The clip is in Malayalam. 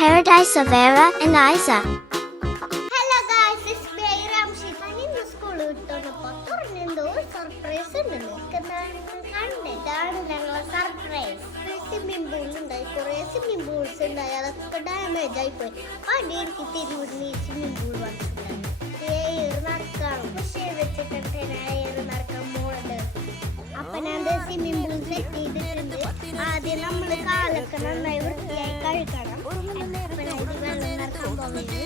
paradise of Vera and Isa. Hello guys, it's Bayram Shifa. ഇന്ന് സ്കൂൾ വിട്ടപ്പോൾ തുറന്നെന്തോ സർപ്രൈസ് ഉണ്ട്. നിൽക്കുന്നതാണ് ഞങ്ങളെ സർപ്രൈസ്. സ്വിമ്മിംഗ് പൂൾ ഉണ്ടായി, കുറേ സ്വിമ്മിംഗ് പൂൾസ് ഉണ്ടായി, അതൊക്കെ ഡാമേജ് ആയിപ്പോയി. പണ്ട് എനിക്ക് തിരുവൂരിൽ ഈ സ്വിമ്മിംഗ് പൂൾ വന്നിട്ടുണ്ടായിരുന്നു. നടക്കാം, പക്ഷേ വെച്ചിട്ടുണ്ട് നടക്കാൻ പോണത്. അപ്പൊ ഞാൻ സ്വിമ്മിംഗ് പൂൾ സെറ്റ് ചെയ്തിട്ടുണ്ട്. ആദ്യം നമ്മൾ കാലൊക്കെ നന്നായി വൃത്തിയായി കഴുകണം. വെള്ളം നടക്കാൻ പോകുന്നത്